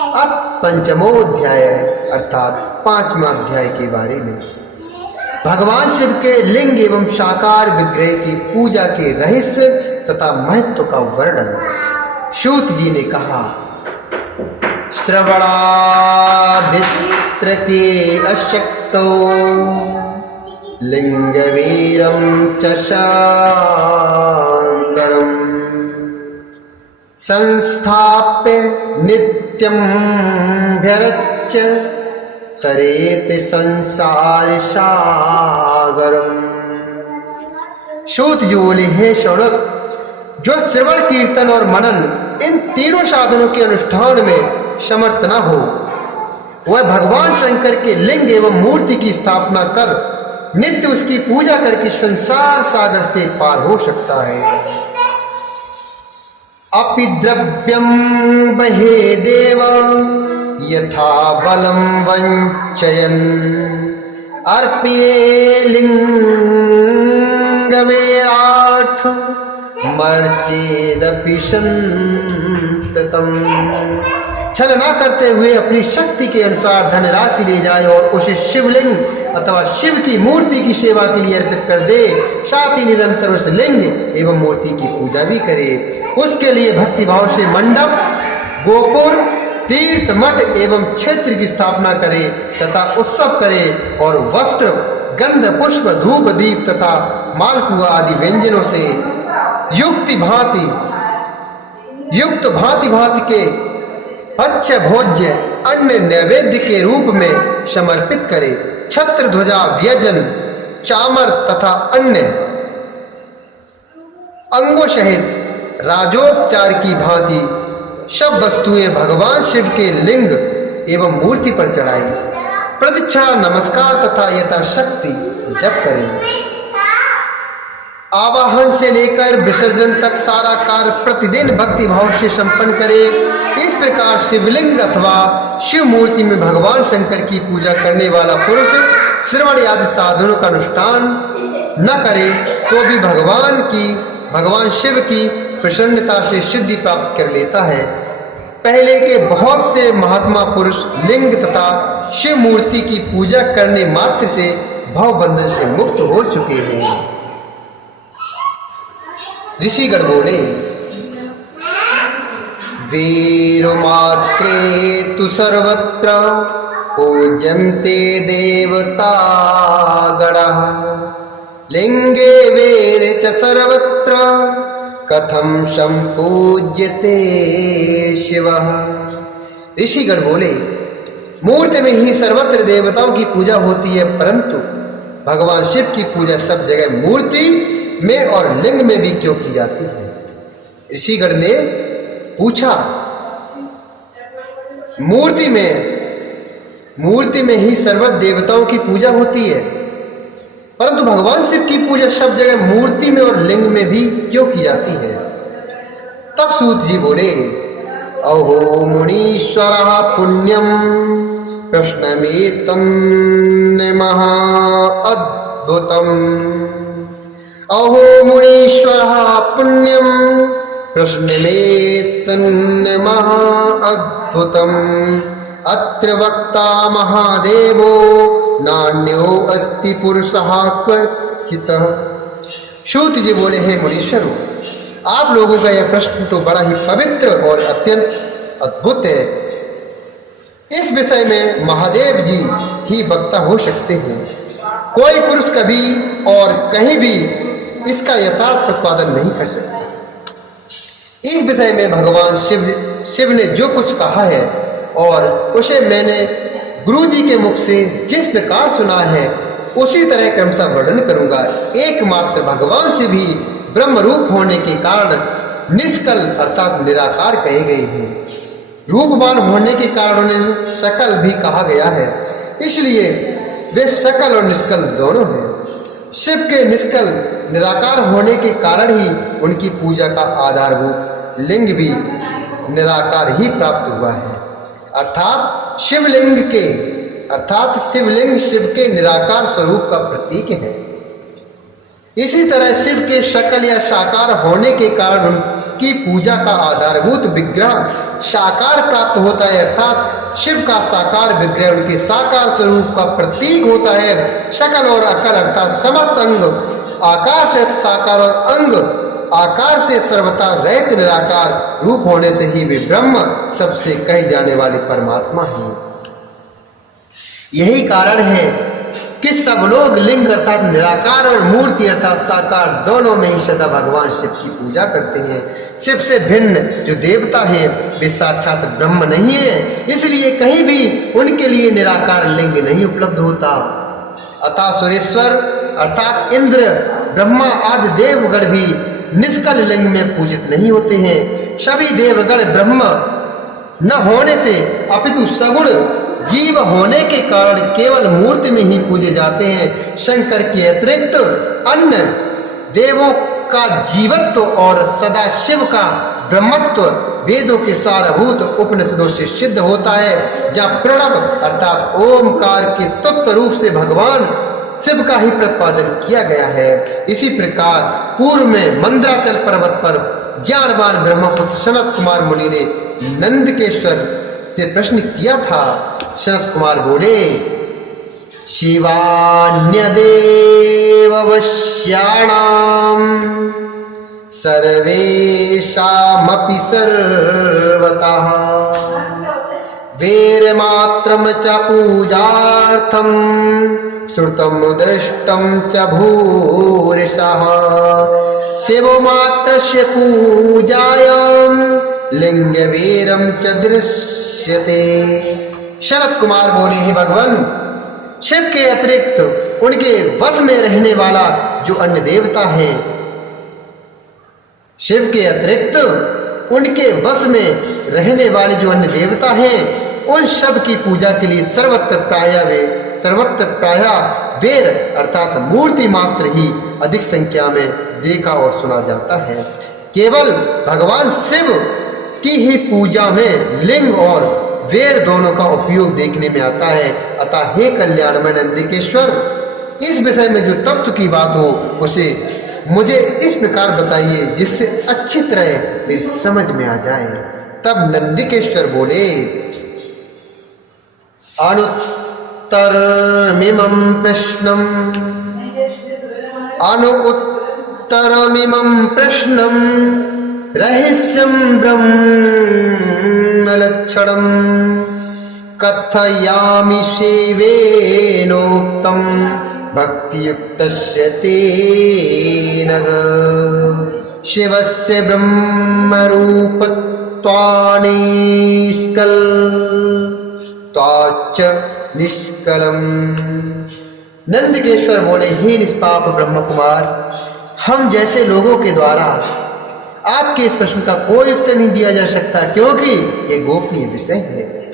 अब पंचमोध्याय अर्थात 5वां अध्याय के बारे में भगवान शिव के लिंग एवं साकार विग्रह की पूजा के रहस्य तथा महत्व का वर्णन। सूत जी ने कहा, श्रवणादित्र के अशक्तो लिंगवीरं च शांकरम् संस्थाप्य नित्यं भ्यरच्च तरेत संसार सागरम्। सूत जी बोले, हे शौनक, जो श्रवण कीर्तन और मनन इन तीनों साधनों के अनुष्ठान में समर्थ न हो, वह भगवान शंकर के लिंग एवं मूर्ति की स्थापना कर नित्य उसकी पूजा करके संसार सागर से पार हो सकता है। अपि द्रव्यं बहे देव यथा बलं वंचयन् अर्पये लिंगमेरार्थ मर्चेदपि संततम्। छल न करते हुए अपनी शक्ति के अनुसार धनराशि ले जाए और उसे शिवलिंग अथवा शिव की मूर्ति की सेवा के लिए अर्पित कर दे, साथ ही निरंतर उस लिंग एवं मूर्ति की पूजा भी करे। उसके लिए भक्ति भाव से मंडप, गोपुर, तीर्थ, मठ एवं क्षेत्र की स्थापना करे तथा उत्सव करे और वस्त्र, गंध, पुष्प, धूप, दीप तथा मालपुआ आदि व्यंजनों से युक्त भांति भांति के अच्छे भोज्य अन्य नैवेद्य के रूप में समर्पित करे। छत्र, ध्वजा, व्यजन, चामर तथा अन्य अंगों सहित राजोपचार की भांति सब वस्तुएं भगवान शिव के लिंग एवं मूर्ति पर चढ़ाई। प्रदक्षिणा, नमस्कार तथा यथाशक्ति जप करें। आवाहन से लेकर विसर्जन तक सारा कार्य प्रतिदिन भक्ति भाव से संपन्न करे। इस प्रकार शिवलिंग अथवा शिव मूर्ति में भगवान शंकर की पूजा करने वाला पुरुष श्रवण आदि साधनों का अनुष्ठान न करे तो भी भगवान शिव की प्रसन्नता से सिद्धि प्राप्त कर लेता है। पहले के बहुत से महात्मा पुरुष लिंग तथा शिव मूर्ति की पूजा करने मात्र से भव बंधन से मुक्त हो चुके हैं। ऋषिगण बोले, वीरमात्रे तु सर्वत्र पूज्यन्ते देवतागणः लिंगे वीरे च सर्वत्र कथम संपूज्यते शिवः। ऋषिगण बोले, मूर्ति में ही सर्वत्र देवताओं की पूजा होती है, परंतु भगवान शिव की पूजा सब जगह मूर्ति में और लिंग में भी क्यों की जाती है? ऋषिगण ने पूछा, मूर्ति में ही सर्वत्र देवताओं की पूजा होती है, परंतु भगवान शिव की पूजा सब जगह मूर्ति में और लिंग में भी क्यों की जाती है? तब सूत जी बोले, अहो मुनीश्वरः पुण्यम प्रश्नमेतन्महा अद्भुतम्। अहो मुनीश्वरः पुण्यम प्रश्नमेतन्महा अद्भुतम् अत्र वक्ता महादेवो नान्यो अस्ति पुरुषः क्वचितः। सूत जी बोले, हे मुनीश्वरों, आप लोगों का यह प्रश्न तो बड़ा ही पवित्र और अत्यंत अद्भुत है। इस विषय में महादेव जी ही वक्ता हो सकते हैं। कोई पुरुष कभी और कहीं भी इसका यथार्थ प्रतिपादन नहीं कर सकता। इस विषय में भगवान शिव ने जो कुछ कहा है और उसे मैंने गुरु जी के मुख से जिस प्रकार सुना है उसी तरह क्रमशः वर्णन करूंगा। एकमात्र भगवान से भी ब्रह्म रूप होने के कारण निष्कल अर्थात निराकार कहे गए हैं। रूपवान होने के कारण उन्हें सकल भी कहा गया है, इसलिए वे सकल और निष्कल दोनों हैं। शिव के निष्कल निराकार होने के कारण ही उनकी पूजा का आधारभूत लिंग भी निराकार ही प्राप्त हुआ है। अर्थात शिवलिंग शिव के निराकार स्वरूप का प्रतीक है। इसी तरह शिव के सकल या साकार होने के कारण की पूजा का आधारभूत विग्रह साकार प्राप्त होता है, अर्थात शिव का साकार विग्रह उनके साकार स्वरूप का प्रतीक होता है। शकल और अकल अर्थात समस्त अंग आकार से साकार और अंग आकार से सर्वथा रहित निराकार रूप होने से ही वे ब्रह्म सबसे कही जाने वाले परमात्मा हैं। यही कारण है कि सब लोग लिंग अर्थात निराकार और मूर्ति अर्थात साकार दोनों में ही सदा भगवान शिव की पूजा करते हैं। शिव से भिन्न जो देवता है वे साक्षात ब्रह्म नहीं है, इसलिए कहीं भी उनके लिए निराकार लिंग नहीं उपलब्ध होता। अतः सुरेश्वर अर्थात इंद्र, ब्रह्मा आदि देवगण भी निष्कल लिंग में पूजित नहीं होते हैं। सभी देवगण ब्रह्म न होने से अपितु सगुण जीव होने के कारण केवल मूर्ति में ही पूजे जाते हैं। शंकर के अतिरिक्त अन्य देवों का जीवत्व और सदा शिव का ब्रह्मत्व वेदों के सारभूत उपनिषदों से सिद्ध होता है, जहाँ प्रणव अर्थात ओमकार के तत्व रूप से भगवान शिव का ही प्रतिपादन किया गया है। इसी प्रकार पूर्व में मंदराचल पर्वत पर ज्ञानवान ब्रह्मपुत्र सनत कुमार मुनि ने नंदकेश्वर से प्रश्न किया था। सनत कुमार बोले, शिवान्यदेव वश्याणाम सर्वेषामपि सर्वतः वेरमात्रम च पूजार्थम श्रुतम दृष्टम च भूरिशः शिवो मात्रस्य पूजायां लिंग वीरम च दृश्यते। शरद कुमार बोले, हे भगवान, शिव के अतिरिक्त उनके वश में रहने वाला जो अन्य देवता है, शिव के अतिरिक्त उनके वश में रहने वाले जो अन्य देवता हैं, उन सब की पूजा के लिए सर्वत्र प्रायः वेर अर्थात मूर्ति मात्र ही अधिक संख्या में देखा और सुना जाता है। केवल भगवान शिव की ही पूजा में लिंग और वेर दोनों का उपयोग देखने में आता है। अतः हे कल्याणमय नंदिकेश्वर, इस विषय में जो तत्व की बात हो उसे मुझे इस प्रकार बताइए जिससे अच्छी तरह मेरी समझ में आ जाए। तब नंदिकेश्वर बोले, अनुत्तरमिमं प्रश्नं रहस्यं ब्रह्मलक्षणं कथयामि शिवेनोक्तं भक्तियुक्तस्य तेन शिवस्य ब्रह्मरूपत्वानिष्कलत्वाच्च निष्कलम्। नंदकेश्वर बोले, हे निष्पाप ब्रह्म कुमार, हम जैसे लोगों के द्वारा आपके इस प्रश्न का कोई उत्तर नहीं दिया जा सकता, क्योंकि ये गोपनीय विषय है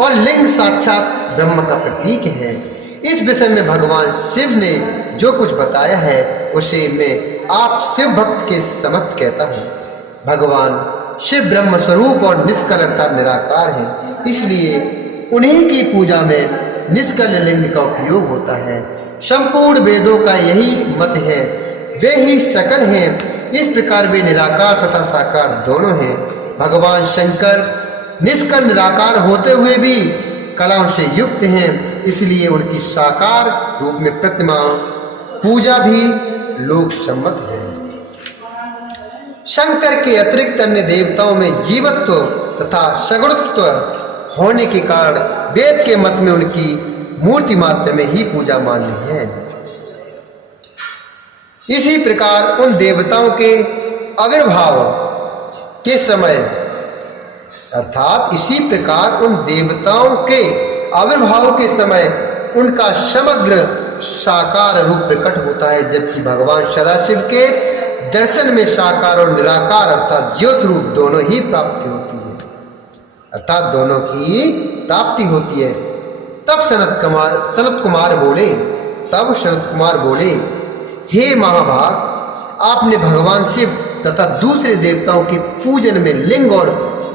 और लिंग साक्षात ब्रह्म का प्रतीक है। इस विषय में भगवान शिव ने जो कुछ बताया है उसे मैं आप शिव भक्त के समक्ष कहता हूँ। भगवान शिव ब्रह्म स्वरूप और निष्कल अर्थात निराकार है, इसलिए उन्हीं की पूजा में निष्कल लिंग का उपयोग होता है। संपूर्ण वेदों का यही मत है, वे ही सकल हैं। इस प्रकार वे निराकार तथा साकार दोनों हैं। भगवान शंकर निष्कल निराकार होते हुए भी कलाओं से युक्त हैं, इसलिए उनकी साकार रूप में प्रतिमा पूजा भी लोक सम्मत है। शंकर के अतिरिक्त अन्य देवताओं में जीवत्व तथा सगुणत्व होने के कारण वेद के मत में उनकी मूर्ति मात्र में ही पूजा मान्य है। इसी प्रकार उन देवताओं के आविर्भाव के समय उनका समग्र साकार रूप प्रकट होता है, जबकि भगवान सदाशिव के दर्शन में साकार और निराकार अर्थात ज्योत रूप दोनों ही प्राप्ति होती है। तब सनत कुमार बोले, हे महाभाग, आपने भगवान शिव तथा दूसरे देवताओं के पूजन में लिंग और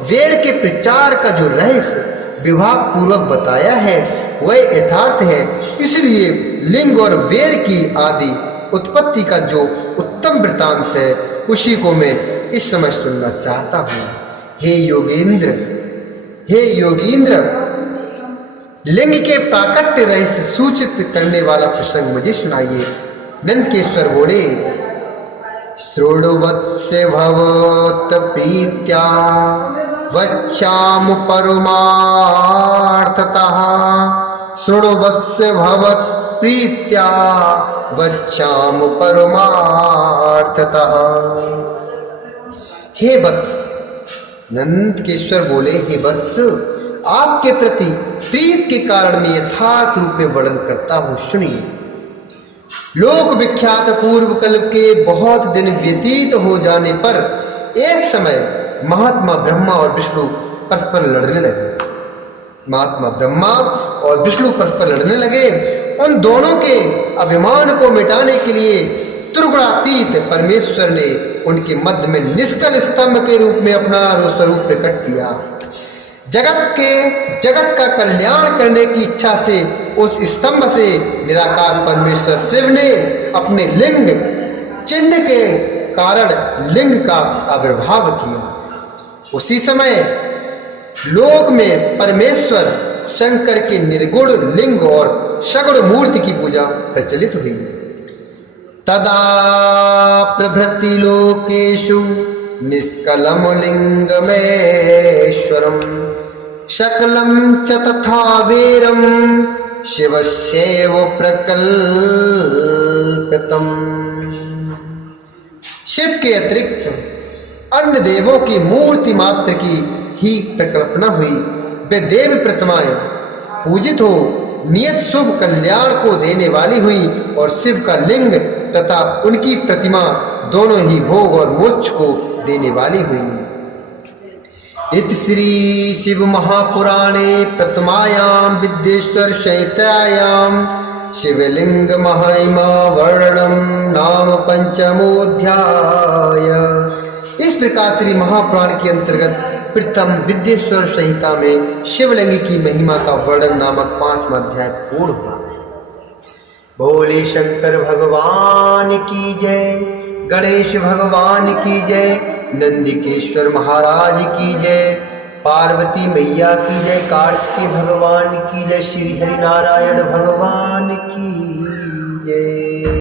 वेर के प्रचार का जो रहस्य विभाग पूर्वक बताया है वह यथार्थ है। इसलिए लिंग और वेर की आदि उत्पत्ति का जो उत्तम वृत्तांत है उसी को मैं इस समय सुनना चाहता हूँ। हे योगींद्र, लिंग के प्राकट्य रहस्य सूचित करने वाला प्रसंग मुझे सुनाइए। नंदकेश्वर बोले, श्रोणुवत्स्य भवत प्रीत्या वच्याम परमार्थतः। श्रोणुवत्स्य भवत प्रीत्या वच्याम परमार्थतः। हे वत्स, नंदकेश्वर बोले, हे वत्स, आपके प्रति प्रीत के कारण मैं यथार्थ रूप में वर्णन करता हूँ, सुनिए। लोक विख्यात पूर्व कल्प के बहुत दिन व्यतीत हो जाने पर एक समय महात्मा ब्रह्मा और विष्णु परस्पर लड़ने लगे। महात्मा ब्रह्मा और विष्णु परस्पर लड़ने लगे। उन दोनों के अभिमान को मिटाने के लिए त्रिगुणातीत परमेश्वर ने उनके मध्य में निष्कल स्तंभ के रूप में अपना स्वरूप प्रकट किया। जगत का कल्याण करने की इच्छा से उस स्तंभ से निराकार परमेश्वर शिव ने अपने लिंग चिन्ह के कारण लिंग का आविर्भाव किया। उसी समय लोक में परमेश्वर शंकर के निर्गुण लिंग और सगुण मूर्ति की पूजा प्रचलित हुई। तदा प्रभृति लोकेषु निष्कलम लिंगमेश्वरम शकलम च तथा वीरम शिवस्यैव प्रकल्पितम। शिव के अतिरिक्त अन्य देवों की मूर्ति मात्र की ही प्रकल्पना हुई। वे देव प्रतिमाएं पूजित हो नियत शुभ कल्याण को देने वाली हुई और शिव का लिंग तथा उनकी प्रतिमा दोनों ही भोग और मोक्ष को देने वाली हुई। इति श्री शिव महापुराणे प्रथमायां विद्येश्वर संहितायां शिवलिंग महिमा वर्णनम नाम पंचमोध्याय। इस प्रकार श्री महापुराण के अंतर्गत प्रथम विद्येश्वर संहिता में शिवलिंग की महिमा का वर्णन नामक 5वां अध्याय पूर्ण हुआ। बोले शंकर भगवान की जय, गणेश भगवान की जय, नंदिकेश्वर महाराज की जय, पार्वती मैया की जय, कार्तिकेय भगवान की जय, श्री हरि नारायण भगवान की